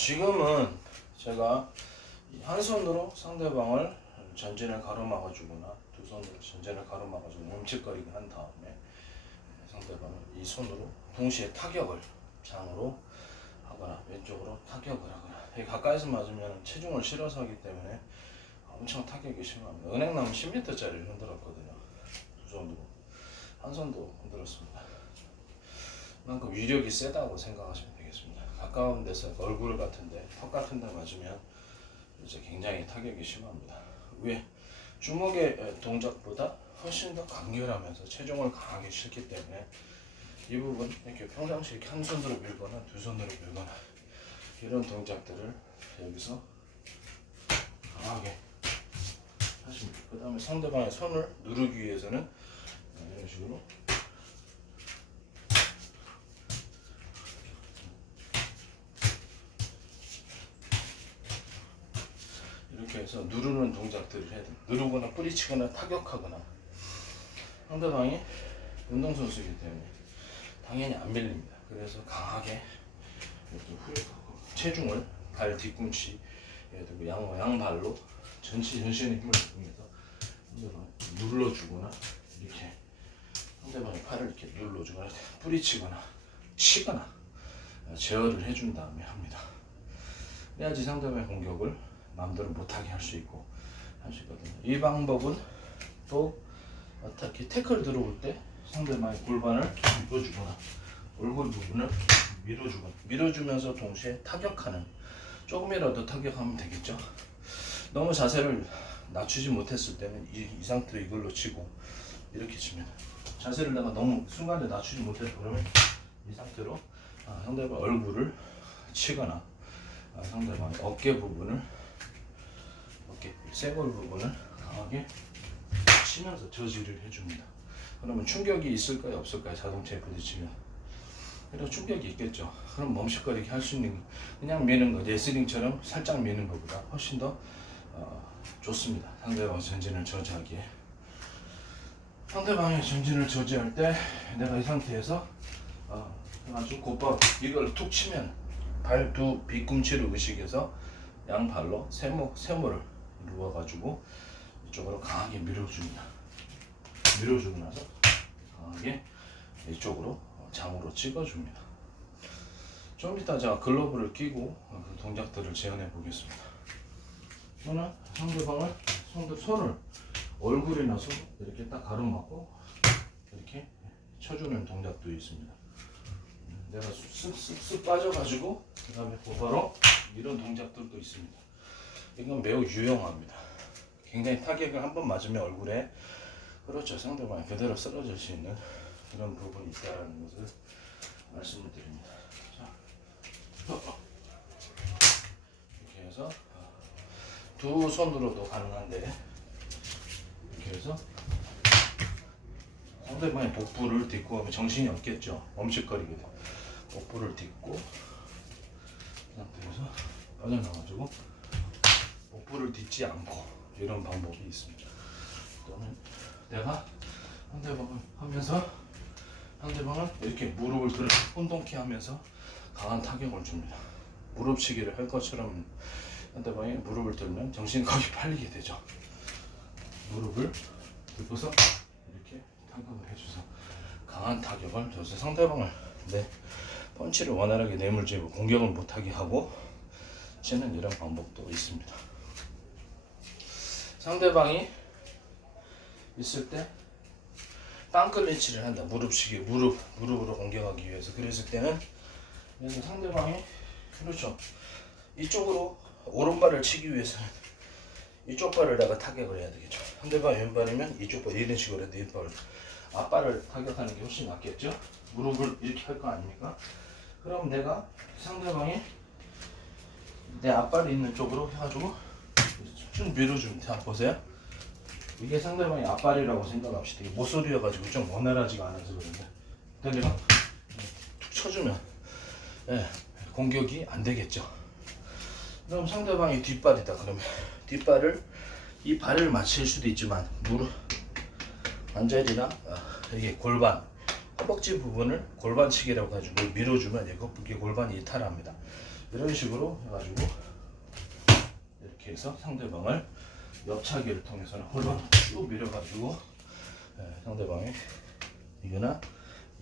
지금은 제가 한 손으로 상대방을 전진을 가로막아 주거나 두 손으로 전진을 가로막아 주고 멈칫거리게 한 다음에 상대방을 이 손으로 동시에 타격을 장으로 하거나 왼쪽으로 타격을 하거나 가까이서 맞으면 체중을 실어서 하기 때문에 엄청 타격이 심합니다. 은행나무 10m짜리를 흔들었거든요. 두 손으로. 한 손도 흔들었습니다. 그만큼 위력이 세다고 생각하시면 되겠습니다. 가까운 데서 얼굴 같은데, 턱 같은 데 맞으면 이제 굉장히 타격이 심합니다. 왜? 주먹의 동작보다 훨씬 더 강렬하면서 체중을 강하게 실기 때문에 이 부분 이렇게 평상시 이렇게 한 손으로 밀거나 두 손으로 밀거나 이런 동작들을 여기서 강하게 하십니다. 그 다음에 상대방의 손을 누르기 위해서는 이런 식으로 이렇게 해서 누르는 동작들을 해야 됩니다. 누르거나 뿌리치거나 타격하거나 상대방이 운동선수이기 때문에 당연히 안 밀립니다. 그래서 강하게 이렇게 후육하고 체중을 발 뒤꿈치 양발로 전신의 힘을 통해서 상대방을 눌러주거나 이렇게 상대방의 팔을 이렇게 눌러주거나 뿌리치거나 치거나 제어를 해준 다음에 합니다. 그래야지 상대방의 공격을 마음대로 못하게 할 수 있고 하시거든요. 이 방법은 또 어떻게 태클 들어올 때 상대방의 골반을 밀어주거나 얼굴 부분을 밀어주면서 동시에 타격하는, 조금이라도 타격하면 되겠죠. 너무 자세를 낮추지 못했을 때는 이 상태로 이걸로 치고 이렇게 치면, 자세를 내가 너무 순간에 낮추지 못했다 그러면 이 상태로 상대방 얼굴을 치거나 상대방의 어깨 부분을, 쇄골 부분을 강하게 치면서 저지를 해줍니다. 그러면 충격이 있을까요 없을까요? 자동차에 부딪히면 그래도 충격이 있겠죠. 그럼 멈칫거리게 할 수 있는, 그냥 미는 거, 레슬링처럼 살짝 미는 것보다 훨씬 더 좋습니다. 상대방의 전진을 저지하기에. 상대방의 전진을 저지할 때 내가 이 상태에서 아주 곧바로 이걸 툭 치면 발 두 뒤꿈치를 의식해서 양발로 세모를 누워가지고 이쪽으로 강하게 밀어줍니다. 밀어주고 나서 강하게 이쪽으로 장으로 찍어줍니다. 좀 이따 제가 글러브를 끼고 그 동작들을 재현해 보겠습니다. 저는 상대방을 손을 얼굴이나 손 이렇게 딱 가로막고 이렇게 쳐주는 동작도 있습니다. 내가 쓱쓱쓱 빠져가지고 그 다음에 곧바로 이런 동작들도 있습니다. 이건 매우 유용합니다. 굉장히 타격을 한번 맞으면 얼굴에, 그렇죠, 상대방이 그대로 쓰러질 수 있는 그런 부분이 있다는 것을 말씀을 드립니다. 자, 이렇게 해서 두 손으로도 가능한데 이렇게 해서 상대방의 복부를 딛고 하면 정신이 없겠죠. 멈칫거리게 돼요. 복부를 딛고 이 상태에서 빠져나가지고 복부를 딛지 않고 이런 방법이 있습니다. 또는 내가 상대방을 하면서 상대방을 이렇게 무릎을 들어 혼동케 하면서 강한 타격을 줍니다. 무릎치기를 할 것처럼 상대방이 무릎을 들면 정신이 거기 팔리게 되죠. 무릎을 들고서 이렇게 타격을 해줘서 강한 타격을 줘서 상대방을 펀치를 원활하게 내물지고 공격을 못하게 하고 치는 이런 방법도 있습니다. 상대방이 있을 때 땅클린치를 한다. 무릎치기, 무릎으로 공격하기 위해서. 그랬을 때는 그래서 상대방이, 그렇죠, 이쪽으로 오른발을 치기 위해서는 이쪽 발을 내가 타격을 해야 되겠죠. 상대방 왼발이면 이쪽 발, 이런 식으로 해도 왼발, 앞발을 타격하는 게 훨씬 낫겠죠. 무릎을 이렇게 할 거 아닙니까? 그럼 내가 상대방이 내 앞발이 있는 쪽으로 해가지고 쭉 밀어주면 돼. 보세요. 이게 상대방이 앞발이라고 생각합시다. 이게 모서리여가지고 좀 원활하지가 않아서 그런데 내가 툭 쳐주면 공격이 안 되겠죠. 그럼 상대방이 뒷발이다. 그러면 뒷발을, 이 발을 맞힐 수도 있지만 무릎 관절이나 이게 골반, 허벅지 부분을 골반치기라고 가지고 밀어주면 이게 골반이 이탈합니다. 이런 식으로 해가지고 이렇게 해서 상대방을 옆차기를 통해서는 골반을 쭉 밀어가지고 상대방의 이거나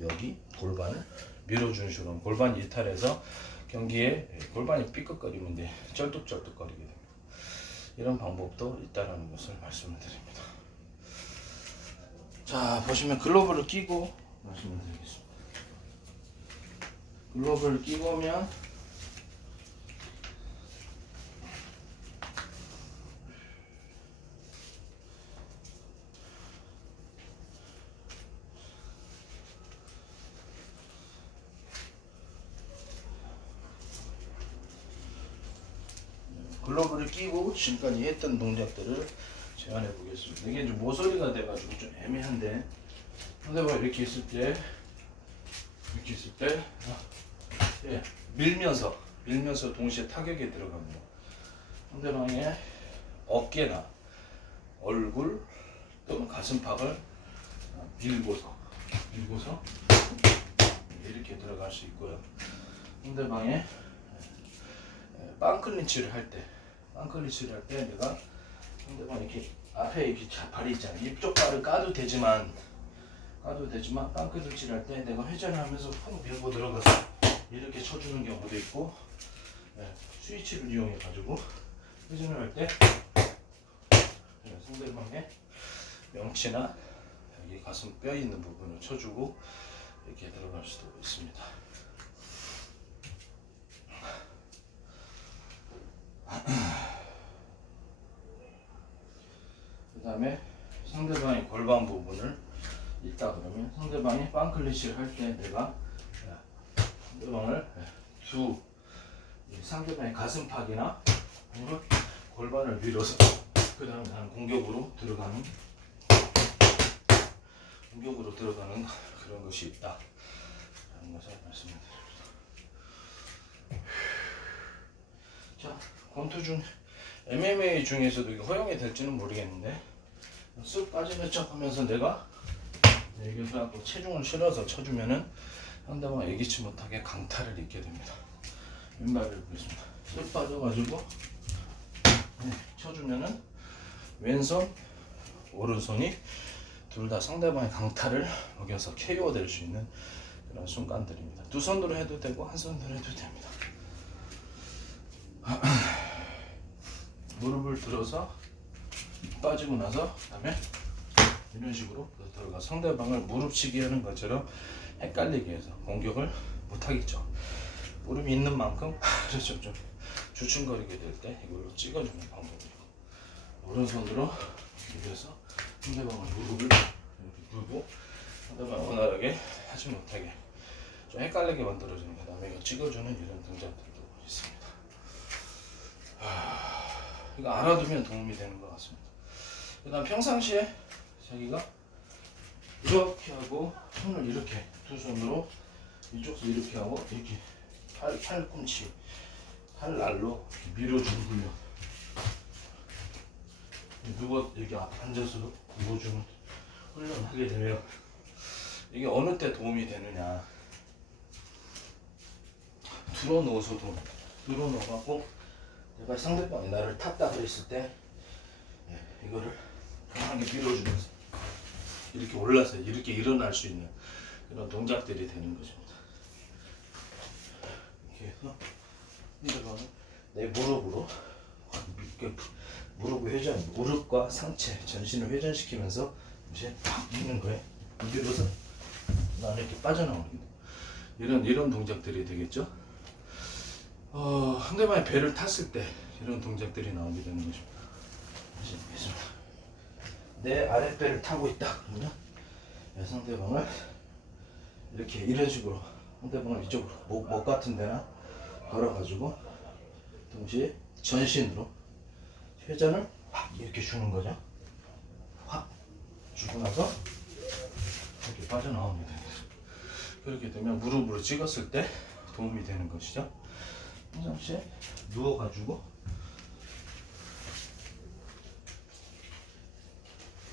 여기 골반을 밀어주는 식으로 골반 이탈해서 경기에 골반이 삐끗거리면 돼 쩔뚝쩔뚝거리게 됩니다. 이런 방법도 있다는 것을 말씀을 드립니다. 자, 보시면 글러브를 끼고 말씀을 드리겠습니다. 글러브를 끼고 오면 글러브를 끼고 지금까지 했던 동작들을 제안해 보겠습니다. 이게 좀 모서리가 돼가지고 좀 애매한데 상대방 이렇게 있을 때 예, 밀면서 동시에 타격에 들어갑니다. 상대방의 어깨나 얼굴 또는 가슴팍을 밀고서 이렇게 들어갈 수 있고요. 상대방의 빵클린치를 할 때 내가 상대방 이렇게 앞에 이렇게 발이 있잖아요. 이쪽 발을 까도 되지만 빵클린치를 할 때 내가 회전을 하면서 푹 밀고 들어가서 이렇게 쳐주는 경우도 있고, 스위치를 이용해 가지고 회전을 할 때 상대방의 명치나 여기 가슴 뼈 있는 부분을 쳐주고 이렇게 들어갈 수도 있습니다. 그 다음에 상대방의 골반 부분을 있다 그러면 상대방이 빵클리시를 할 때 내가 상대방을 상대방의 가슴팍이나 아니면 골반을 밀어서 그 다음에 나는 공격으로 들어가는 그런 것이 있다 라는 것을 말씀드립니다. 자, 권투 중 MMA 중에서도 이게 허용이 될지는 모르겠는데 쓱 빠지는 척 하면서 내가 여기서 체중을 실어서 쳐주면은 상대방 예기치 못하게 강타를 입게 됩니다. 왼발을 보겠습니다. 쓱 빠져가지고 쳐주면은 왼손, 오른손이 둘 다 상대방의 강타를 먹여서 KO 될 수 있는 그런 순간들입니다. 두 손으로 해도 되고 한 손으로 해도 됩니다. 무릎을 들어서 빠지고 나서 그다음에 이런 식으로 들어가 상대방을 무릎치기 하는 것처럼 헷갈리게 해서 공격을 못하겠죠. 무릎이 있는 만큼 그렇죠. 좀 주춤거리게 될 때 이걸로 찍어주는 방법이고, 오른손으로 비벼서 상대방의 무릎을 이렇게 두고 상대방을 원활하게 하지 못하게 좀 헷갈리게 만들어주는, 그 다음에 이거 찍어주는 이런 동작들도 있습니다. 이거 알아두면 도움이 되는 것 같습니다. 그 다음 평상시에 자기가 이렇게 하고 손을 이렇게 두 손으로 이쪽 손 이렇게 하고 이렇게 팔꿈치 팔날로 밀어주는 훈련, 누워 여기 앉아서 누워주는 훈련을 하게 되면 이게 어느 때 도움이 되느냐, 들어놓아갖고 내가 상대방이 나를 탔다 그랬을 때 이거를 강하게 밀어주면서 이렇게 올라서 이렇게 일어날 수 있는 그런 동작들이 되는 것입니다. 이렇게 해서 상대방을 내 무릎으로 무릎 회전, 무릎과 상체, 전신을 회전시키면서 이제 팍 미는 거예요. 밀어서 나는 이렇게 빠져나오는 이런 동작들이 되겠죠. 상대방의 배를 탔을 때 이런 동작들이 나오게 되는 것입니다. 내 아랫배를 타고 있다 그러면 상대방을 이렇게 이런 식으로 상대방을 이쪽으로 목 같은 데나 걸어가지고 동시에 전신으로 회전을 확 이렇게 주는 거죠. 확 주고 나서 이렇게 빠져나옵니다. 그렇게 되면 무릎으로 찍었을 때 도움이 되는 것이죠. 평상시에 누워가지고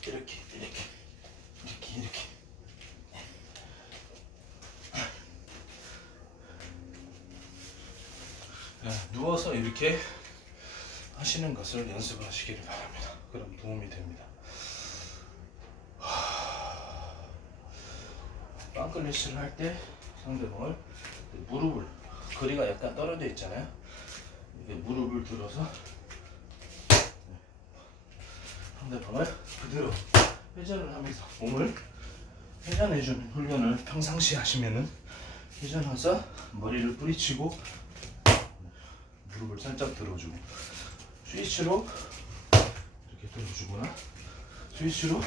이렇게 이렇게 하시는 것을 연습하시기를 바랍니다. 그럼 도움이 됩니다. 빵클래시를 할 때 상대방을 무릎을, 거리가 약간 떨어져 있잖아요. 이렇게 무릎을 들어서 상대방을 그대로 회전을 하면서 몸을 회전해주는 훈련을 평상시 하시면은, 회전해서 머리를 뿌리치고 무릎을 살짝 들어주고, 스위치로 이렇게 들어주거나 스위치로